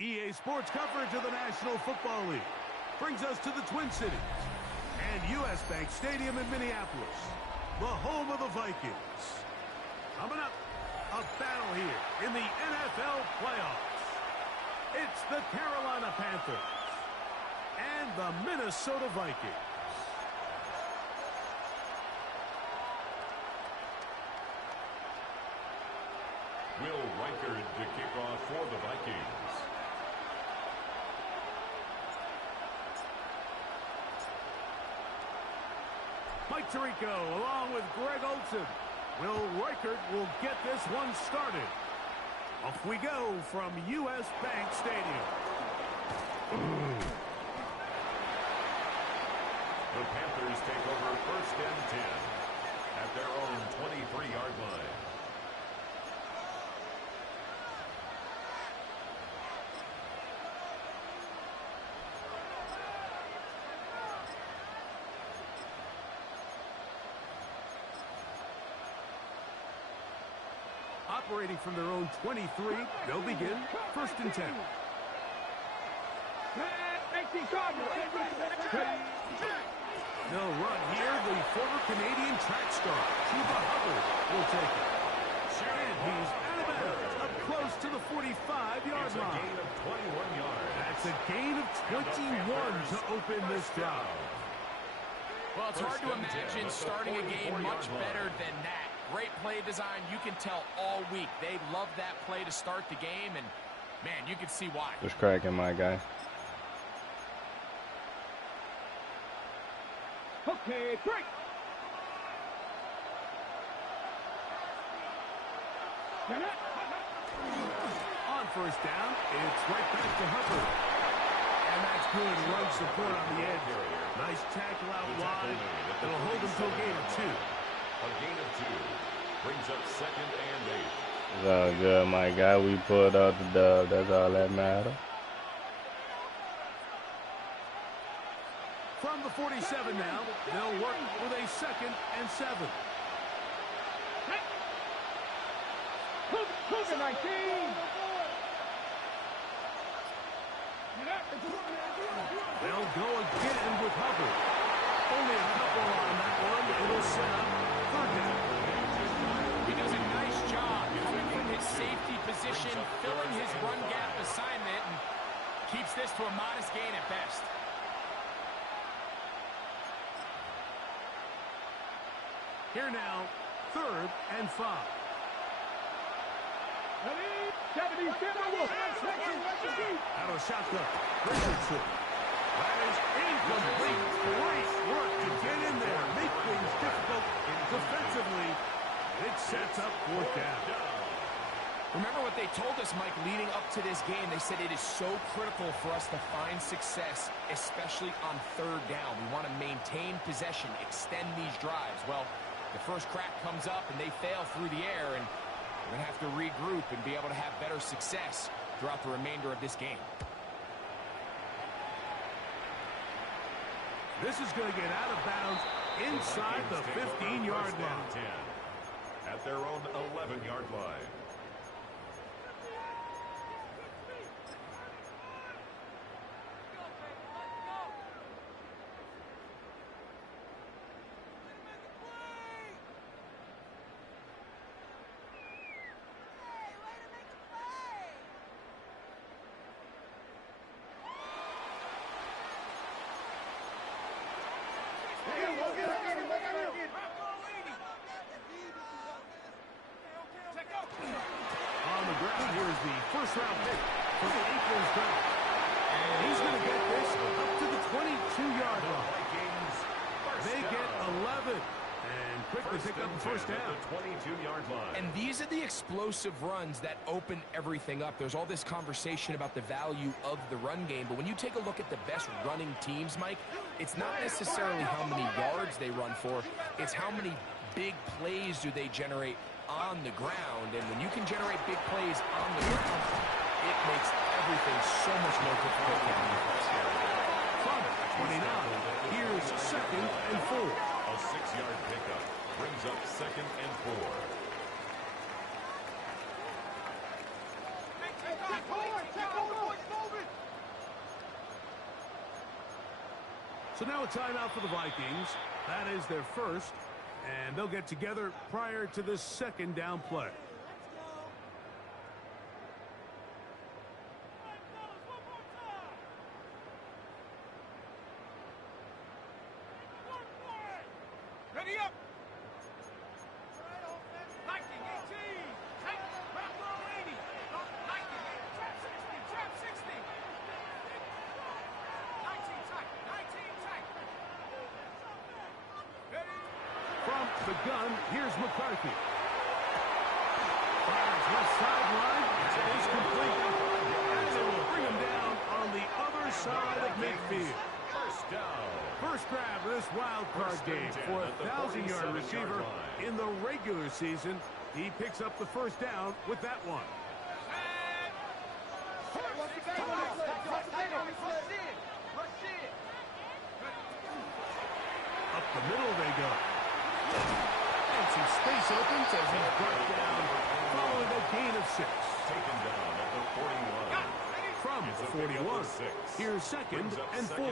EA Sports coverage of the National Football League brings us to the Twin Cities and U.S. Bank Stadium in Minneapolis, the home of the Vikings. Coming up, a battle here in the NFL playoffs. It's the Carolina Panthers and the Minnesota Vikings. Will Reichard to kick off for the Vikings. Mike Tirico along with Greg Olsen. Will Reichard will get this one started. Off we go from U.S. Bank Stadium. The Panthers take over 1st and 10 at their own 23-yard line. Operating from their own 23, they'll begin 1st and 10. No run here. The former Canadian track star, Chuba Hubbard, will take it. And he's out of bounds, up close to the 45-yard line. It's a gain of 21 yards. That's a gain of 21 to open this drive. Well, it's hard to imagine starting a game much better than that. Great play design. You can tell all week they love that play to start the game, and, man, you can see why. Just cracking, my guy. Okay, break. On 1st down, it's right back to Hubbard. And that's good run support on the edge. Nice tackle out wide. It'll hold him to a gain of 2. A gain of 2 brings up 2nd and 8. It's all good, my guy. We pulled out the dub. That's all that matters. From the 47 now, they'll work with a 2nd and 7. Cougar 19. They'll go again with Hubbard. Only a couple on that one. It'll set up 3rd down. He does a nice job coming from his safety position, filling his run gap assignment, and keeps this to a modest gain at best. Here now, 3rd and 5. Out of shotgun. Richardson. That is incomplete. Great work to get in there. Make things difficult defensively. It sets up 4th down. Remember what they told us, Mike, leading up to this game. They said it is so critical for us to find success, especially on 3rd down. We want to maintain possession, extend these drives. Well, the first crack comes up and they fail through the air, and we're going to have to regroup and be able to have better success throughout the remainder of this game. This is going to get out of bounds inside the 15-yard line. 10 at their own 11-yard line. On the ground, here's the 1st-round pick for the Eagles draft. And he's going to get this up to the 22-yard line. They get 11 and quickly pick up the 1st down. The 22-yard line. And these are the explosive runs that open everything up. There's all this conversation about the value of the run game, but when you take a look at the best running teams, Mike, it's not necessarily how many yards they run for, it's how many big plays do they generate on the ground. And when you can generate big plays on the ground, it makes everything so much more difficult for defense. From 29, here's 2nd and 4. A 6-yard pickup brings up 2nd and 4. Check forward, check forward. So now a timeout for the Vikings. That is their first, and they'll get together prior to the second down play. Ready up. Viking 18. Take back row 80. Viking trap 60. Trap 60. 19 tight. 19 tight. Ready. From the gun, here's McCarthy. Fires left sideline. It is complete. And they will bring him down on the other side of midfield. First down. First grab of this wild card game for a 1,000-yard receiver in the regular season. He picks up the first down with that one. Up the middle they go. And some space opens as he's brought down following a gain of 6. Taken down at the 41. From the 41. Here's second and 4.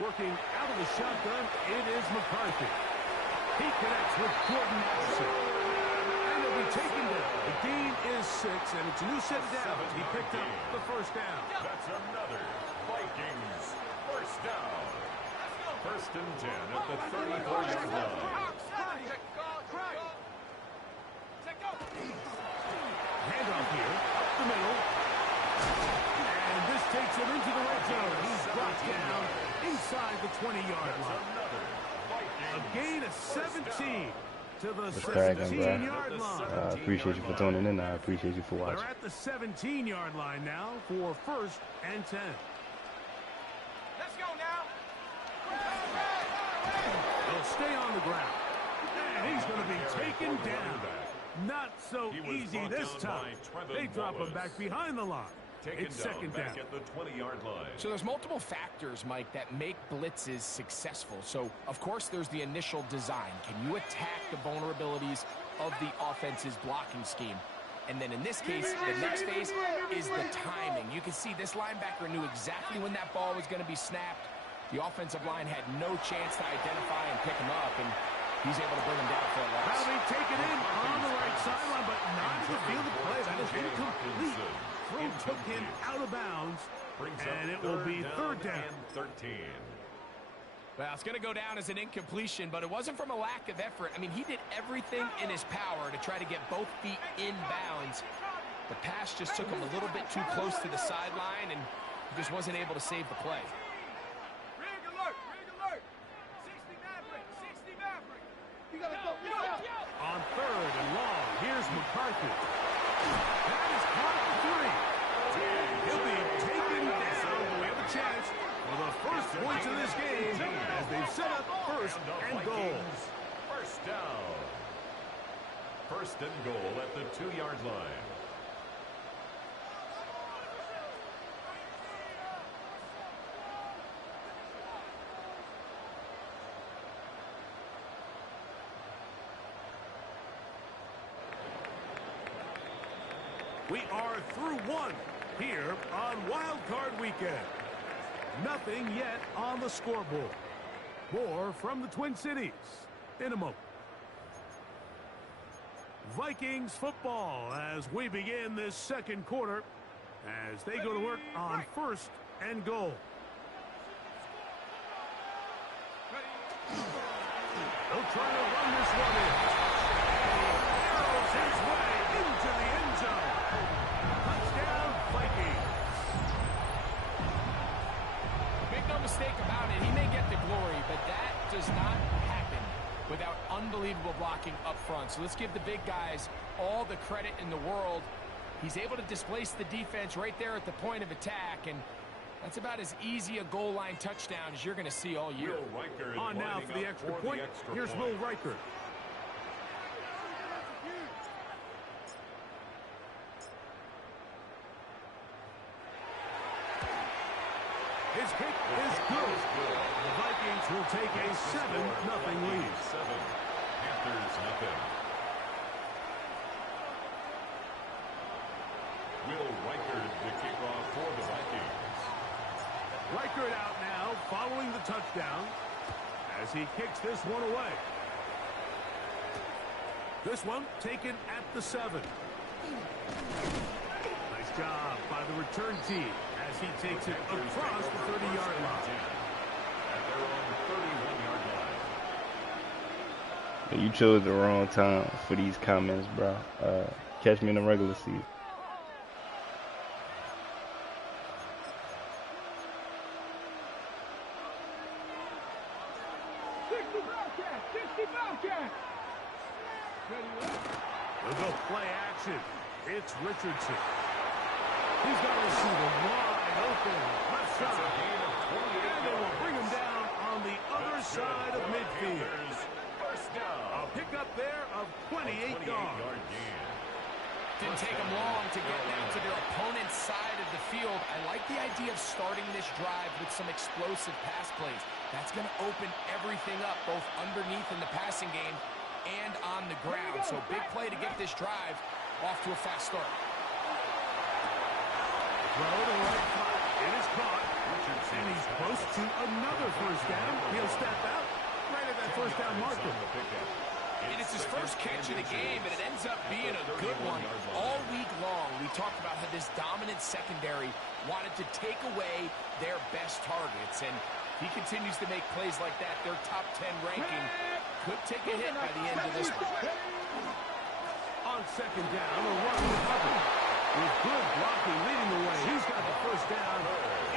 Working out of the shotgun, it is McCarthy. He connects with Gordon Anderson. And he'll be taken down. The gain is 6, and it's a new set of downs. He picked up the first down. That's another Vikings first down. First and 10 at the 34-yard line. Handoff here, up the middle. And this takes him into the red zone. He's brought down inside the 20-yard line. A gain of 17 to the 17-yard line. I appreciate you for tuning in. I appreciate you for watching. They're at the 17-yard line now for first and 10. Let's go now. They'll stay on the ground. And he's going to be taken down. Not so easy this time. They drop him back behind the line. It's second down. Back at the 20-yard line. So there's multiple factors, Mike, that make blitzes successful. So, of course, there's the initial design. Can you attack the vulnerabilities of the offense's blocking scheme? And then in this case, the next phase is the timing. You can see this linebacker knew exactly when that ball was going to be snapped. The offensive line had no chance to identify and pick him up, and he's able to bring him down for a loss. That'll be taken in on the right sideline, but not in the field of play. That is incomplete. Throw took him out of bounds, and it will be third down. 13. Well, it's going to go down as an incompletion, but it wasn't from a lack of effort. I mean, he did everything in his power to try to get both feet in bounds. The pass just took him a little bit too close to the sideline, and he just wasn't able to save the play. Rig alert. 60 Maverick. 60 Maverick. You gotta go. On third and long, here's McCarthy. That is caught for 3. He'll be taken down. We have a chance for the first points of this game as they've set up first and goal. First down. First and goal at the 2-yard line. We are through one here on Wild Card Weekend. Nothing yet on the scoreboard. More from the Twin Cities in a moment. Vikings football as we begin this second quarter as they go to work on first and goal. They'll try to run this one in. Arrows his way into the end zone. Touchdown, Vikings. Make no mistake about it, he may get the glory, but that does not happen without unbelievable blocking up front. So let's give the big guys all the credit in the world. He's able to displace the defense right there at the point of attack, and that's about as easy a goal line touchdown as you're going to see all year. On now for the extra point. Here's Will Riker. His kick is good. The Vikings will take a 7-0 lead. 7. Panthers nothing. touchdown as he kicks this one away. This one taken at the 7. Nice job by the return team as he takes it across the 30-yard line. At their own 31-yard line. You chose the wrong time for these comments, bro. Catch me in the regular season. We'll go play action. It's Richardson. He's got a receiver wide open. Left side. And they will bring him down on the other side of midfield. First down. A pickup there of 28 yards. Didn't take them long to get down to their opponent's side of the field. I like the idea of starting this drive with some explosive pass plays. That's going to open everything up, both underneath in the passing game and on the ground. So big play to get this drive off to a fast start. Throw to the right side. It is caught. And he's close to another first down. He'll step out right at that first down marker. And it's his first catch of the game, and it ends up being a good one. All week long, we talked about how this dominant secondary wanted to take away their best targets. And he continues to make plays like that. Their top 10 ranking could take a hit by the end of this one. On second down, a run with Hubbard. With good blocking leading the way, he's got the first down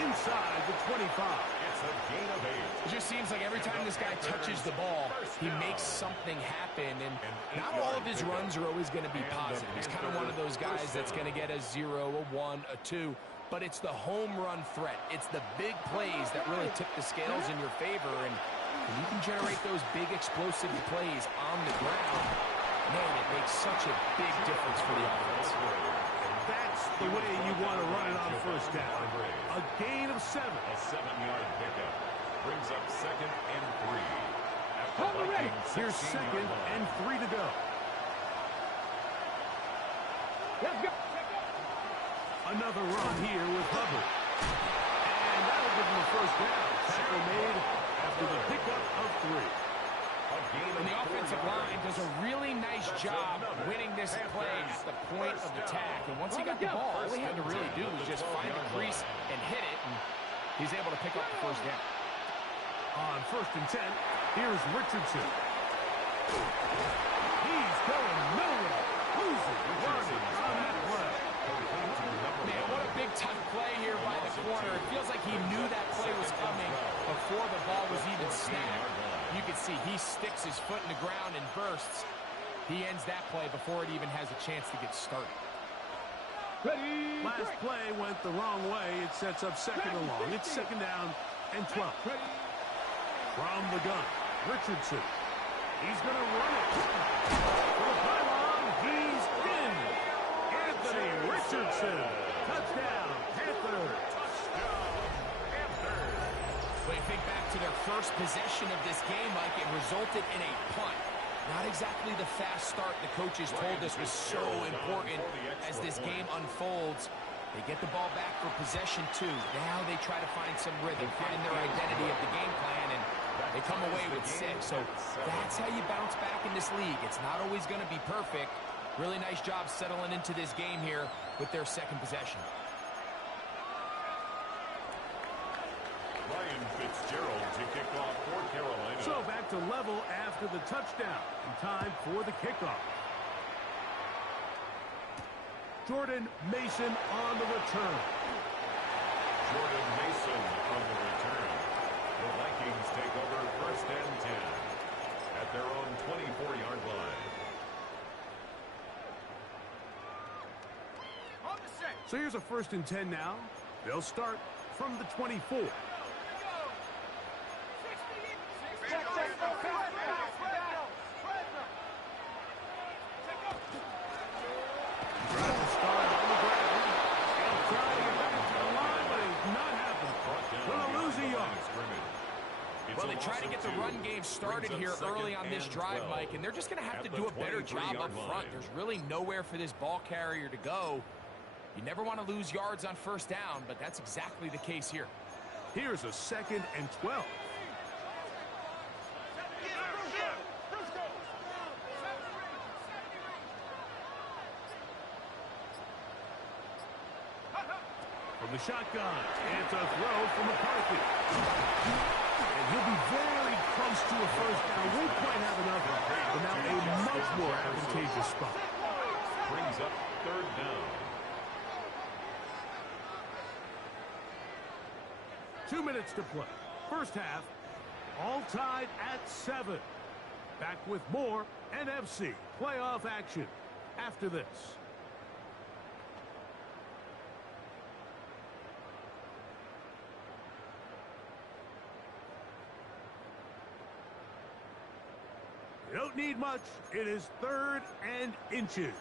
inside the 25. It's a gain of 8. It just seems like every time this guy touches the ball, he makes something happen. And not all of his runs are always going to be positive. He's kind of one of those guys that's going to get a 0, a 1, a 2. But it's the home run threat. It's the big plays that really tip the scales in your favor. And when you can generate those big explosive plays on the ground, man, it makes such a big difference for the offense. That's the way you want to run it on first down. A gain of 7. A 7-yard pickup brings up 2nd and 3. At the Vikings' Here's 2nd and 3 to go. Let's go. Another run here with Hubbard. And that'll give him a first down. Tackle made after the pickup of 3. And the offensive line does a really nice job winning this play at the point of attack. And once he got the ball, all he had to really do was just find the crease and hit it, and he's able to pick up the first down. On 1st and 10, here's Richardson. He's going nowhere. Losing yardage on that play. Man, what a big-time play here by the corner. It feels like he knew that play was coming before the ball was even snapped. You can see he sticks his foot in the ground and bursts. He ends that play before it even has a chance to get started. Last play went the wrong way. It sets up 2nd and long. It's 2nd down and 12. From the gun, Richardson. He's going to run it. For the pylon, he's in. Anthony Richardson. Touchdown, Panthers. But you think back to their first possession of this game, Mike, it resulted in a punt. Not exactly the fast start the coaches told us was so important as this game unfolds. They get the ball back for possession 2. Now they try to find some rhythm, find their identity of the game plan, and they come away with 6. So that's how you bounce back in this league. It's not always going to be perfect. Really nice job settling into this game here with their 2nd possession. Ryan Fitzgerald to kick off for Carolina. So back to level after the touchdown. And time for the kickoff. Jordan Mason on the return. Jordan Mason on the return. The Vikings take over 1st and 10 at their own 24-yard line. On the set. So here's a 1st and 10 now. They'll start from the 24. Well, they try to get the run game started here early on this drive, Mike, and they're just going to have to do a better job up front. There's really nowhere for this ball carrier to go. You never want to lose yards on 1st down, but that's exactly the case here. Here's a 2nd and 12. the shotgun. It's a throw from McCarthy. And he'll be very close to a first down. Won't quite have enough, but now a much more advantageous spot. Brings up third down. 2 minutes to play. First half, all tied at 7. Back with more NFC playoff action after this. You don't need much. It is 3rd and inches.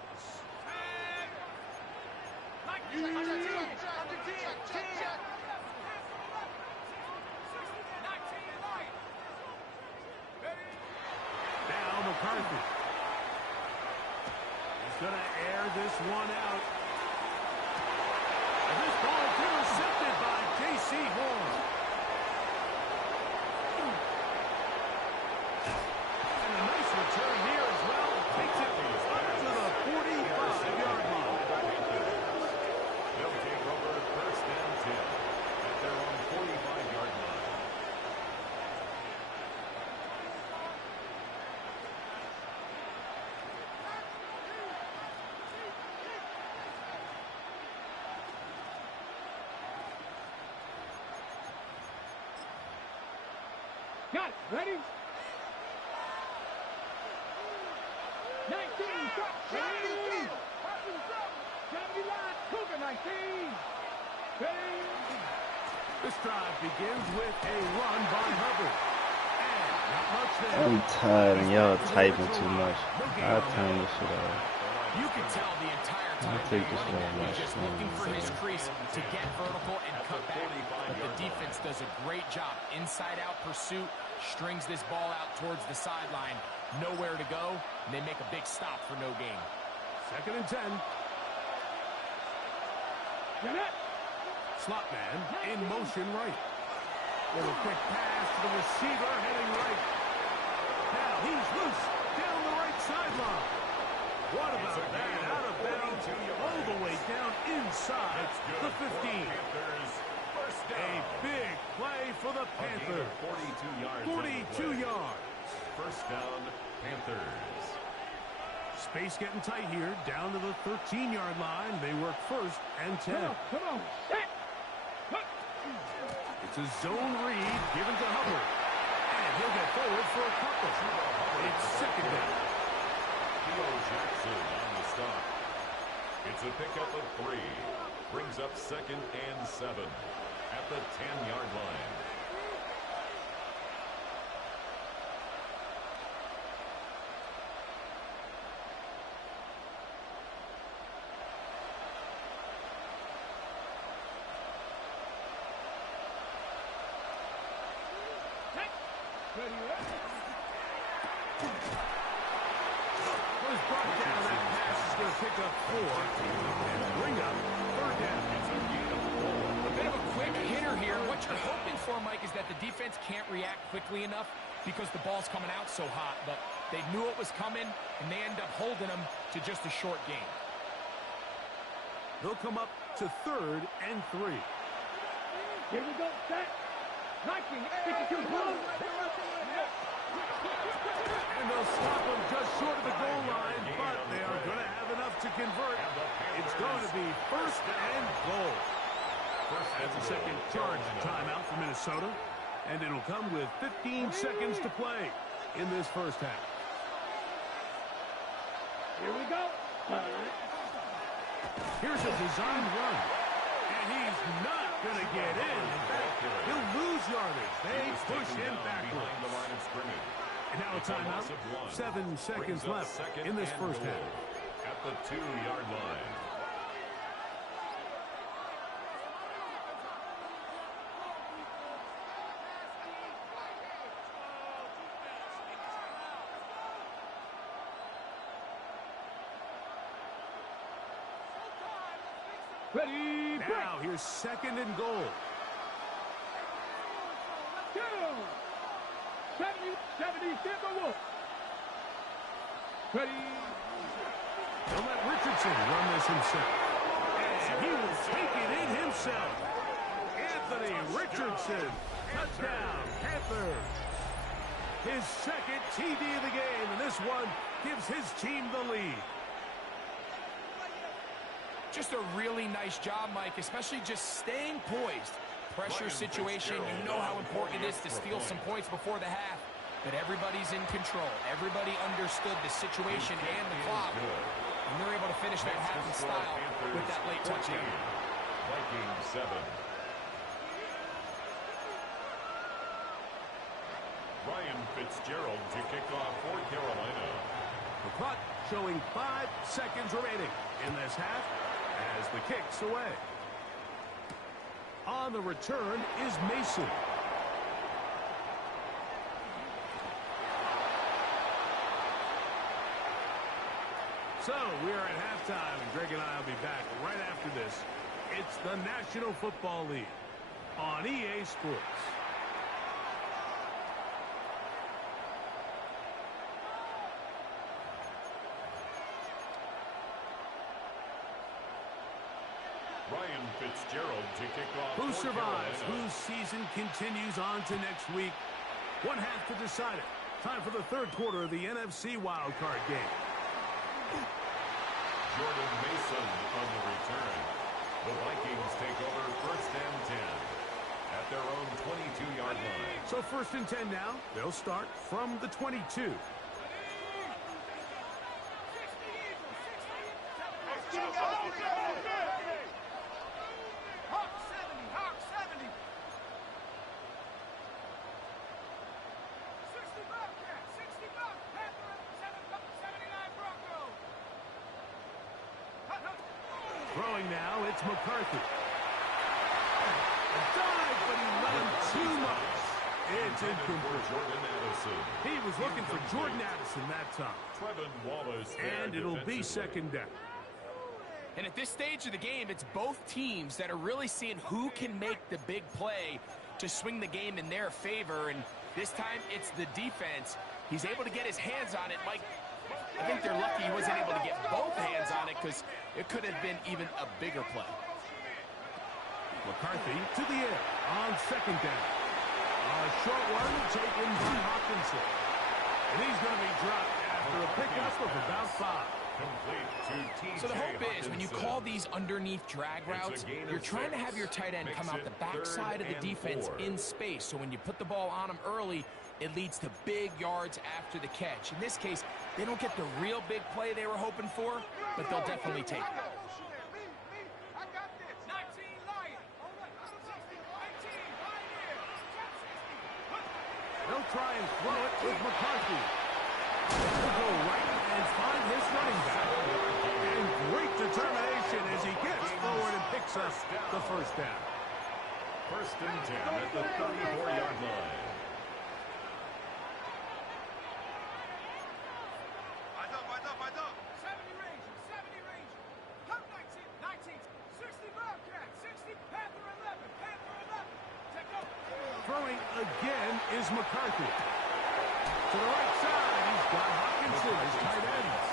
Now McCarthy. He's going to air this one out. And this ball is intercepted by J.C. Horn. And a nice return here as well. Takes it up to the 45-yard line. They'll take over first and 10 at their own 45-yard line. Got it. Ready? 19. Drop. 70 line. Cougar 19. Ready? This drive begins with a run by Hubbard. And not much there. I'm tired and y'all typing too much. I'll turn this shit off. You can tell the entire time I'll take the this running one back is just last looking for one. his crease to get vertical and cut back. But the defense does a great job. Inside-out pursuit, strings this ball out towards the sideline. Nowhere to go, and they make a big stop for no gain. 2nd and 10. Get it. Slot man in motion right. Little quick pass to the receiver heading right. Now he's loose down the right sideline. What about that? Out of bounds all the way down inside the 15. A big play for the Panthers. 42 yards. 42 yards. First down, Panthers. Space getting tight here, down to the 13-yard line. They work 1st and 10. Come on. Set. It's a zone read given to Hubbard. And he'll get forward for a couple. It's 2nd down. Theo Jackson on the stop. It's a pickup of 3. Brings up 2nd and 7 at the 10-yard line. Was brought down. That pass is going to pick up 4 and bring up 3rd down. A bit of a quick hitter here. What you're hoping for, Mike, is that the defense can't react quickly enough because the ball's coming out so hot. But they knew it was coming, and they end up holding them to just a short gain. They'll come up to 3rd and 3. Here we go. Set. 19. 52. And they'll stop them just short of the goal line, but they are going to have enough to convert. It's going to be 1st and goal. That's the second charge timeout for Minnesota, and it'll come with 15 seconds to play in this first half. Here we go. Here's a design run, and he's not going to get in. In fact, he'll lose yardage. They push him backwards. Behind the line of scrimmage. And now a timeout. 7 seconds left in this first half. At the 2-yard line. Ready. Now here's 2nd and goal. 70 Timberwolves. Ready. They'll let Richardson run this himself. And He will take it in himself. Anthony Richardson. Touchdown, Panthers. His second TD of the game, and this one gives his team the lead. Just a really nice job, Mike, especially just staying poised. Pressure situation, you know how important it is to steal some points before the half. But everybody's in control. Everybody understood the situation and the clock. And they're able to finish that half in style with that late touchdown. Vikings 7. Ryan Fitzgerald to kick off for Carolina. The clock showing 5 seconds remaining in this half as the kick's away. On the return is Mason. So we are at halftime, and Greg and I will be back right after this. It's the National Football League on EA Sports. Ryan Fitzgerald to kick off. Who for survives? Carolina. Whose season continues on to next week? One half to decide it. Time for the third quarter of the NFC wildcard game. Jordan Mason on the return. The Vikings take over first and 10 at their own 22-yard line. So first and 10 now. They'll start from the 22. Throwing now, it's McCarthy. A dive, but he let him too much. It's incomplete. Jordan Addison. He was looking for Jordan Addison that time. Trevin Wallace. And it'll be second down. And at this stage of the game, it's both teams that are really seeing who can make the big play to swing the game in their favor. And this time, it's the defense. He's able to get his hands on it. Mike, I think they're lucky he wasn't able to get both hands on it because it could have been even a bigger play. McCarthy to the air on second down. A short one taken by Hawkinson. And he's going to be dropped after a pickup of about 5. So the hope is when you call these underneath drag routes, you're trying to have your tight end come out the backside of the defense in space. So when you put the ball on him early, it leads to big yards after the catch. In this case, they don't get the real big play they were hoping for, but they'll definitely take it. They'll try and throw it with McCarthy. He'll go right and find his running back. And great determination as he gets forward and picks up the first down. First and 10 at the 34-yard line. Throwing again is McCarthy. To the right side, he's got Hawkinson as tight ends.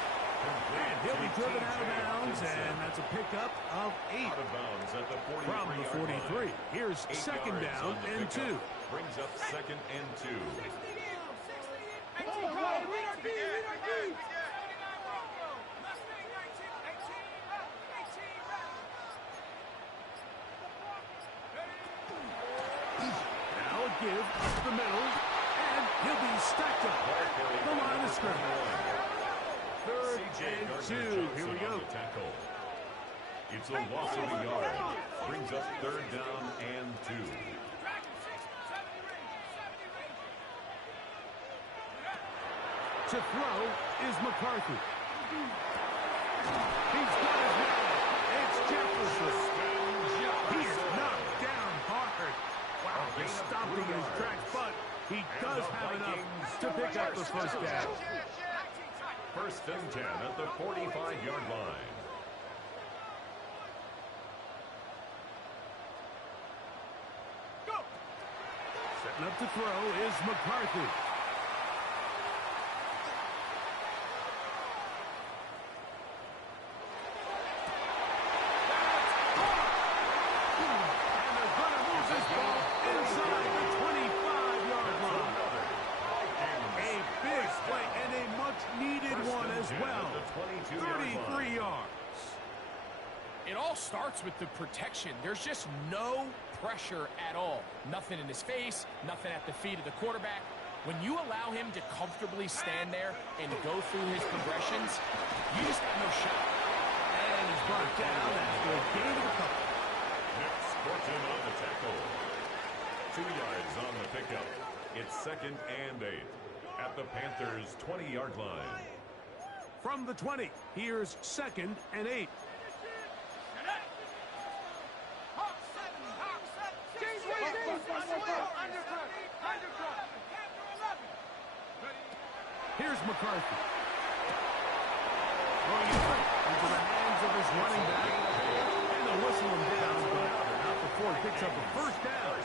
And he'll be driven out of bounds, and that's a pickup of 8. Out of bounds at the 43 from the 43. Here's 8 second yards down on the and pickup. 2. Brings up second and 2. Now a give up the middle, and he'll be stacked up at the line of scrimmage. Third and 2. Here we go. It's a loss of a yard. Brings up third down and 2. To throw is McCarthy. He's got his man. It's Jefferson. He's knocked down hard. Wow, he's stopped him in his tracks, but he does have enough to pick up the first down. First and 10 at the 45-yard line. Setting up to throw is McCarthy. 32-yard 33 yards. It all starts with the protection. There's just no pressure at all. Nothing in his face, nothing at the feet of the quarterback. When you allow him to comfortably stand there and go through his progressions, you just got no shot. And he's brought down after a gain of a couple. Nick Sporton on the tackle. 2 yards on the pickup. It's 2nd and 8 at the Panthers' 20-yard line. From the 20, here's 2nd and 8. Here's McCarthy. Throwing it into the hands of his running back. And they'll whistle him down, but not before he picks up a first down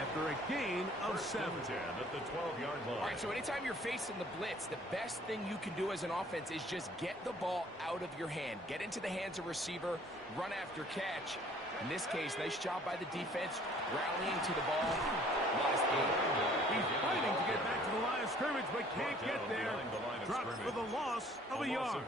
after a gain of 7. At the 12-yard line. All right, so anytime you're facing the blitz, the best thing you can do as an offense is just get the ball out of your hand. Get into the hands of receiver, run after catch. In this case, nice job by the defense, rallying to the ball. Last game. He's fighting to get back to the line of scrimmage, but can't get there. Drops for the loss of a yard.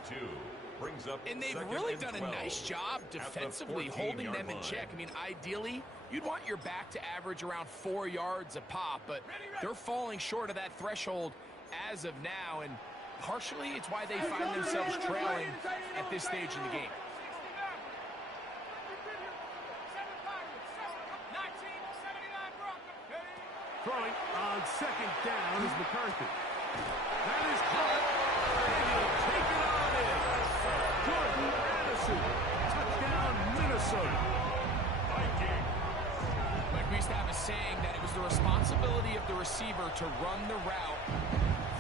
Brings up And they've 2nd really and done a 12 nice job defensively, at the holding 14-yard them in line. check. I mean, ideally, you'd want your back to average around 4 yards a pop, but they're falling short of that threshold as of now, and partially it's why they find themselves trailing at this stage in the game. Throwing on 2nd down is McCarthy. That is caught. And he'll take it on in. Jordan Addison. Touchdown, Minnesota. Vikings. Like we used to have a saying that it was the responsibility of the receiver to run the route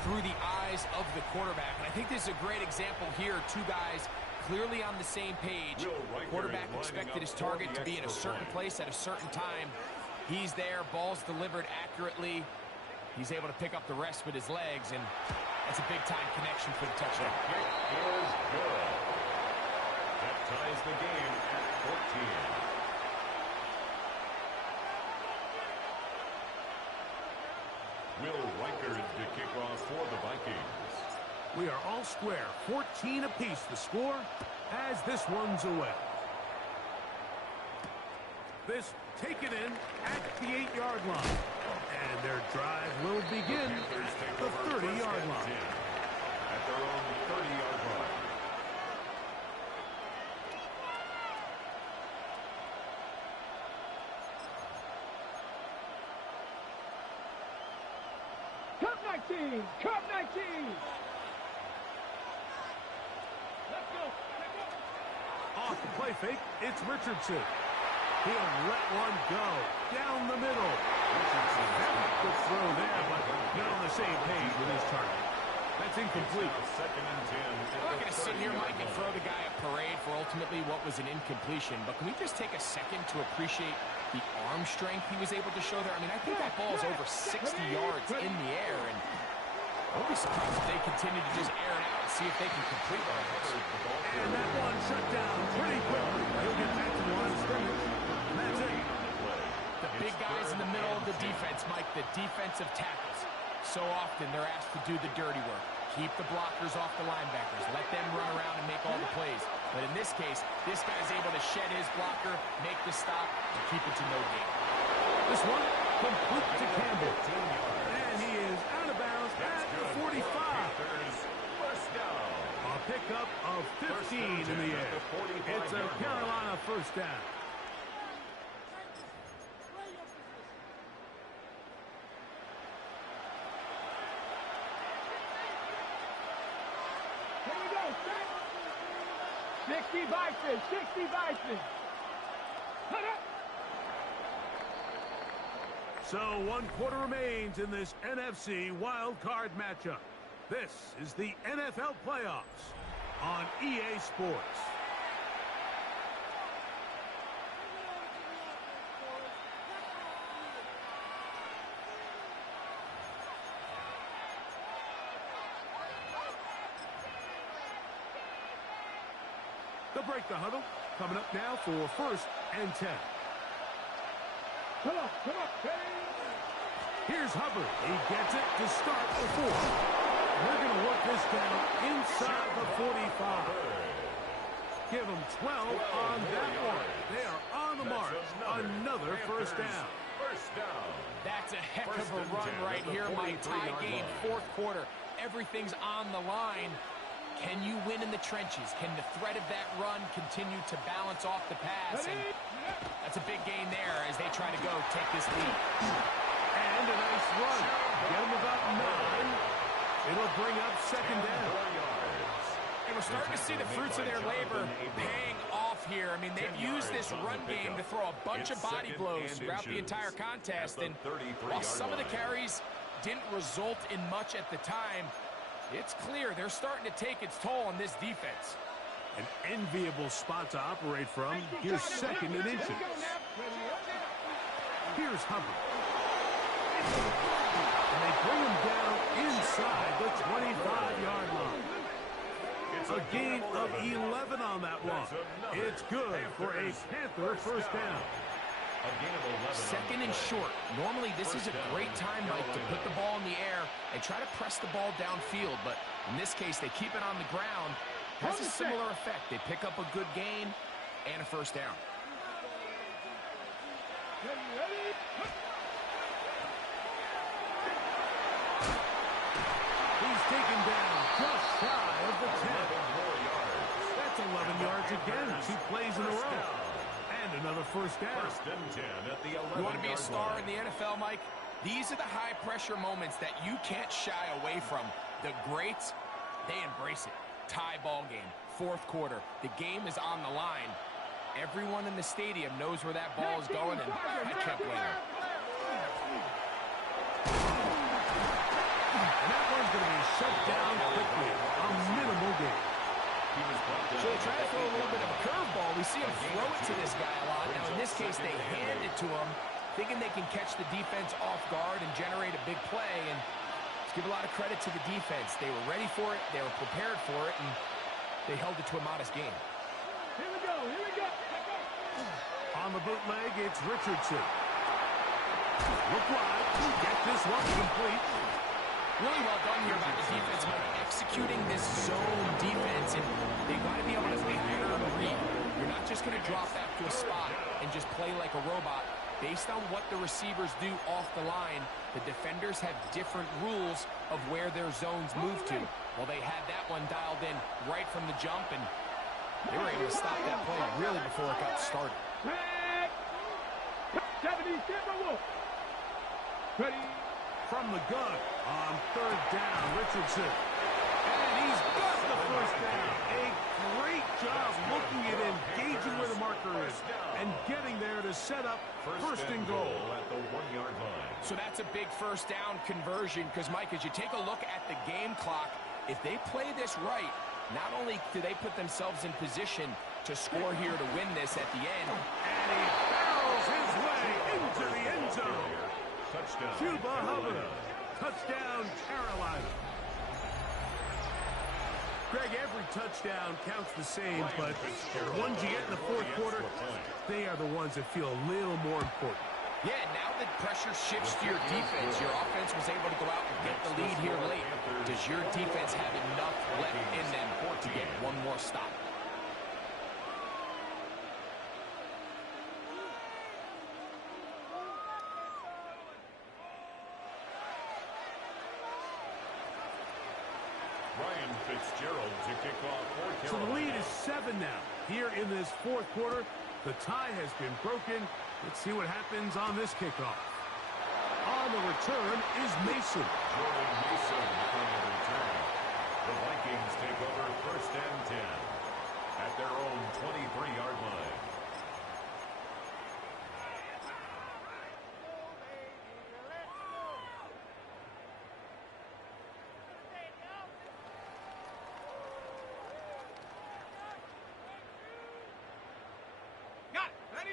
through the eyes of the quarterback. And I think this is a great example here. Two guys clearly on the same page. The quarterback expected his target to be in a certain place at a certain time. He's there, ball's delivered accurately. He's able to pick up the rest with his legs, and that's a big-time connection for the touchdown. Kick is good. That ties the game at 14. Will Reichard to kick off for the Vikings. We are all square. 14 apiece the score as this one's away. This taken in at the 8-yard line. And their drive will begin at the 30-yard line. At their own 30-yard line. Cup 19! Cup 19! Let's go! Off the play fake, it's Richardson. He'll let one go down the middle. Richardson having a good throw there, but not on the same page with his target. That's incomplete. 2nd and 10. I'm not going to sit here, Mike, and throw the guy a parade for ultimately what was an incompletion, but can we just take a second to appreciate the arm strength he was able to show there? I mean, I think that ball is over 60 yards in the air, and I won't be surprised if they continue to just air it out and see if they can complete one. And that one shut down pretty quickly. He'll get back to the line of scrimmage. And that's it. The big guys in the middle of the defense, Mike, the defensive tackles. So often they're asked to do the dirty work. Keep the blockers off the linebackers. Let them run around and make all the plays. But in this case, this guy's able to shed his blocker, make the stop, and keep it to no gain. This one complete to Campbell. And he is out of bounds at the 45. A pickup of 15 in the air. It's a Carolina first down. Here we go, set! 60 Bison! 60 Bison! Put up! So 1 quarter remains in this NFC wild card matchup. This is the NFL playoffs on EA Sports. They'll break the huddle. Coming up now for 1st and 10. Come on, hey! Here's Hubbard. He gets it to start the 4th. We're going to work this down inside the 45. Give them 12 on that one. They are on the mark. Another first down. First down. That's a heck of a run right here, Mike. Tie game, fourth quarter. Everything's on the line. Can you win in the trenches? Can the threat of that run continue to balance off the pass? And that's a big gain there as they try to go take this lead. And a nice run. Get them about 9. It'll bring up second down. And we're starting to see the fruits of their labor paying off here. I mean, they've used this run game to throw a bunch of body blows throughout the entire contest. And while some of the carries didn't result in much at the time, it's clear they're starting to take its toll on this defense. An enviable spot to operate from. Here's second and inches. Here's Hubbard. And they bring him down inside the 25-yard line. A gain of 11 on that one. It's good for a Panther first down. Second and short. Normally, this is a great time, Mike, to put the ball in the air and try to press the ball downfield. But in this case, they keep it on the ground. Has a similar effect. They pick up a good gain and a first down. He's taken down just shy of the 10. That's 11 yards again. 2 plays in a row. And another first down. First and 10 at the 11-yard line. You want to be a star in the NFL, Mike? These are the high-pressure moments that you can't shy away from. The greats, they embrace it. Tie ball game, fourth quarter. The game is on the line. Everyone in the stadium knows where that ball is going, and I can't blame them. And that one's going to be shut down quickly. A minimal gain. So they try to throw a little bit of a curveball. We see him throw it to this guy a lot. Now, in this case, they hand it to him, thinking they can catch the defense off guard and generate a big play. And let's give a lot of credit to the defense. They were ready for it, they were prepared for it, and they held it to a modest game. Here we go, here we go. On the bootleg, it's Richardson. Look wide. Get this one complete. Really well done here by the defense, Mike, executing this zone defense, and they've got to be able to pattern read. You're not just going to drop back to a spot and just play like a robot. Based on what the receivers do off the line, the defenders have different rules of where their zones move to. Well, they had that one dialed in right from the jump, and they were able to stop that play really before it got started. 70, ready. From the gun on third down, Richardson. And he's got the first down. A great job looking at engaging where the marker is and getting there to set up first and goal at the 1-yard line. So that's a big first down conversion because, Mike, as you take a look at the game clock, if they play this right, not only do they put themselves in position to score here to win this at the end. And he barrels his way into the end zone. Touchdown. Cuba Hubbard. Touchdown, Carolina. Greg, every touchdown counts the same, but the ones you get in the fourth quarter, they are the ones that feel a little more important. Yeah, now that pressure shifts to your defense, your offense was able to go out and get the lead here late. Does your defense have enough left in them to get one more stop? Ryan Fitzgerald to kick off for Carolina. So the lead is 7 now. Here in this fourth quarter, the tie has been broken. Let's see what happens on this kickoff. On the return is Mason. Jordan Mason on the return. The Vikings take over first and 10 at their own 23-yard line.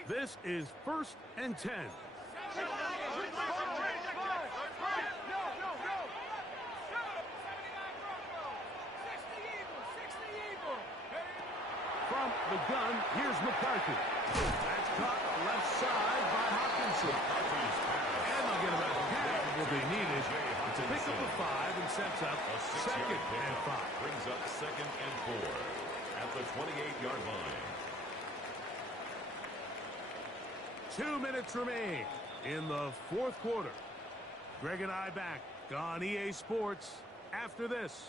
This is first and 10. From the gun, here's McCarthy. That's caught left side by Hopkinson. And they'll get about half of what they needed. Pick up a 5 and sets up A 6-yard second and pickup 5. brings up 2nd and 4 at the 28-yard line. 2 minutes remain in the fourth quarter. Greg and I back on EA Sports after this.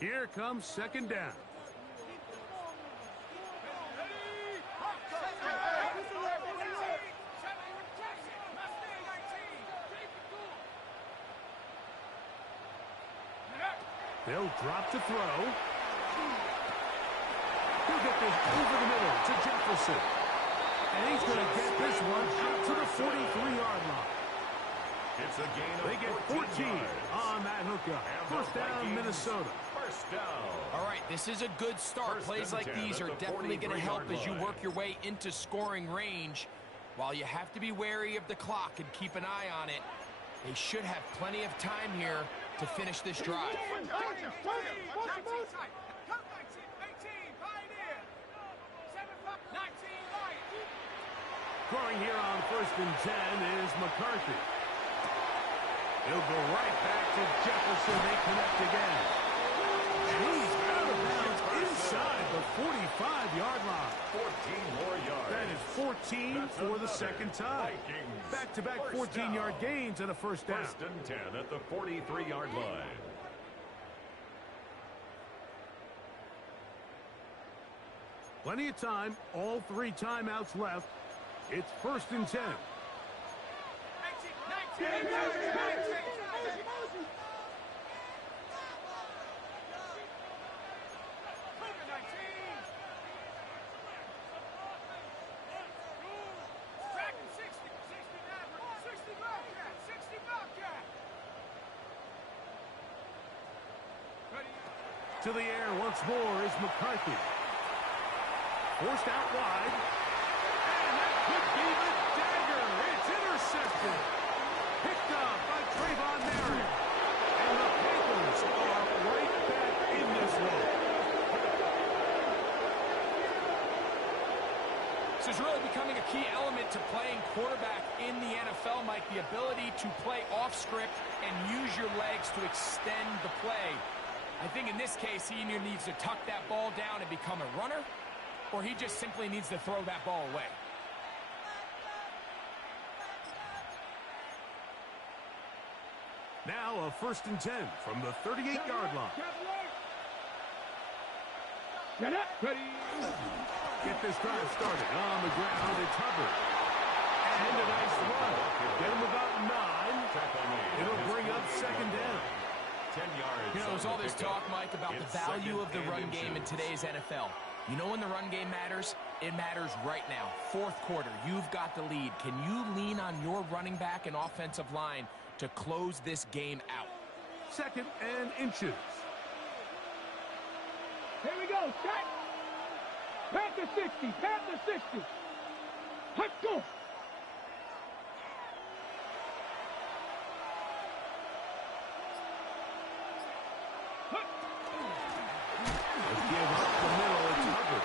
Here comes second down. They'll drop to throw. He'll get this over the middle to Jefferson. And he's going to get this one out to the 43-yard line. It's a gain of They get 14 on that hookup. First down, Minnesota. First down. All right, this is a good start. Plays like these are definitely going to help as you work your way into scoring range. While you have to be wary of the clock and keep an eye on it, they should have plenty of time here to finish this drive. Scoring here on 1st and 10 is McCarthy. He'll go right back to Jefferson. They connect again. And he's out of bounds inside the 45-yard line. 14 more yards. That is 14 for the second time. Back-to-back 14-yard gains and a first down. First and 10 at the 43-yard line. Plenty of time. All 3 timeouts left. It's 1st and 10. To the air once more is McCarthy. Forced out wide. And that could be the dagger. It's intercepted. Picked up by Trayvon Merritt. And the Panthers are right back in this one. This is really becoming a key element to playing quarterback in the NFL, Mike. The ability to play off script and use your legs to extend the play. I think in this case, he either needs to tuck that ball down and become a runner, or he just simply needs to throw that ball away. Now a 1st and 10 from the 38-yard line. Get this drive started on the ground. It's Hubbard. And a nice run. Get him about 9. It'll bring up second down. 10 yards. You know, there's all this talk, Mike, about the value of the run game in today's NFL. You know when the run game matters? It matters right now. Fourth quarter, you've got the lead. Can you lean on your running back and offensive line to close this game out? 2nd and inches. Here we go, set. Panther 60, Panther 60. Let's go. Let's give up the middle. It's Hubbard.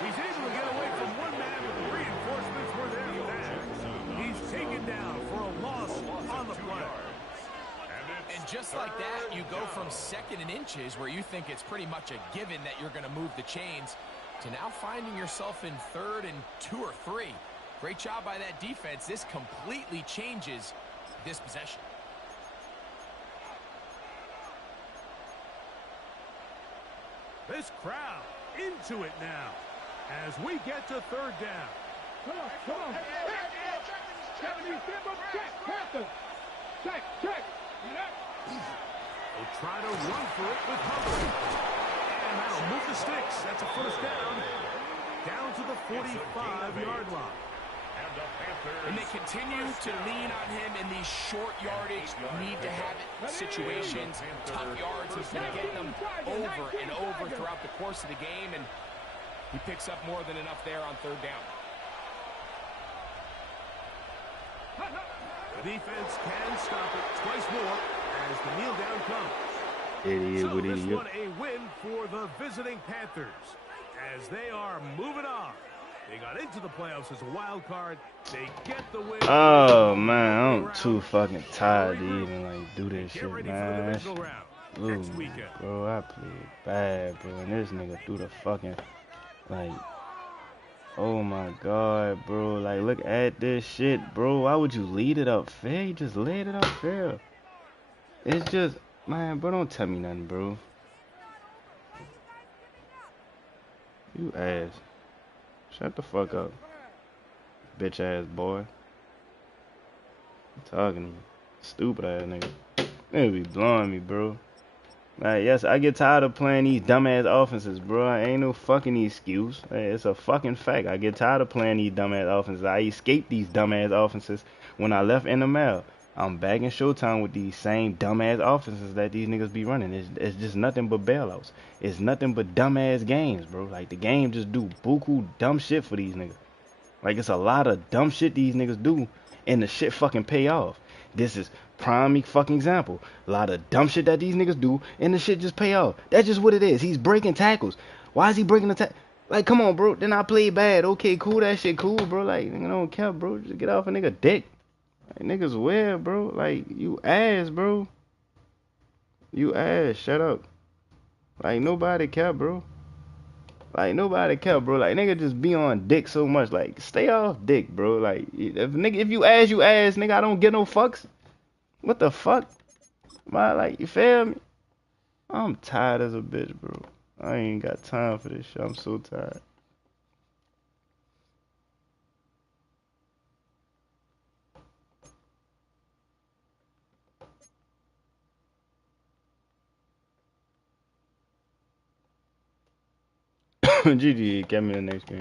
He's able to get away from one man, but the reinforcements were there for that. He's taken down for a loss on the play. And just like that, you go from 2nd and inches, where you think it's pretty much a given that you're going to move the chains, to now finding yourself in 3rd and 2 or 3. Great job by that defense. This completely changes this possession. This crowd into it now as we get to 3rd down. Come on, come on. Check, check, Panther. Check, check. They'll try to run for it with Hubbard. And that'll move the sticks. That's a first down. Down to the 45-yard line. And they continue to lean on him in these short yardage, need-to-have-it situations. Tough yards, he's going to get them over and over throughout the course of the game, and he picks up more than enough there on 3rd down. The defense can stop it twice more as the kneel down comes. Idiot So with this idiot. one a win for the visiting Panthers as they are moving on. They got into the playoffs as a wild card. They get the win. Oh in the man, opening I'm round. too fucking And tired to regroup even like do and this get shit, ready for the man. divisional round Ooh, next weekend. bro, I played bad, bro, and this nigga threw the fucking like. Oh my god, bro. Like, look at this shit, bro. Why would you lead it up fair? You just laid it up fair. It's just, man, bro, don't tell me nothing, bro. You ass. Shut the fuck up. Bitch ass boy. I'm talking to you. Stupid ass nigga. Nigga be blowing me, bro. Like, yes, I get tired of playing these dumbass offenses, bro. Ain't no fucking excuse. It's a fucking fact. I get tired of playing these dumbass offenses. I escaped these dumbass offenses when I left NML. I'm back in Showtime with these same dumbass offenses that these niggas be running. It's just nothing but bailouts. It's nothing but dumbass games, bro. Like, the game just do buku dumb shit for these niggas. Like, it's a lot of dumb shit these niggas do, and the shit fucking pay off. This is prime fucking example. A lot of dumb shit that these niggas do, and the shit just pay off. That's just what it is. He's breaking tackles. Why is he breaking the tackle? Like, come on, bro. Then I played bad. Okay, cool. That shit cool, bro. Like, nigga don't care, bro. Just get off a nigga dick. Like, niggas weird, bro. Like, you ass, bro. You ass. Shut up. Like, nobody care, bro. Like, nobody care, bro. Like, nigga just be on dick so much. Like, stay off dick, bro. Like, if you ass, nigga. I don't get no fucks. What the fuck? My, like, you feel me? I'm tired as a bitch, bro. I ain't got time for this shit. I'm so tired. GG, get me the next game.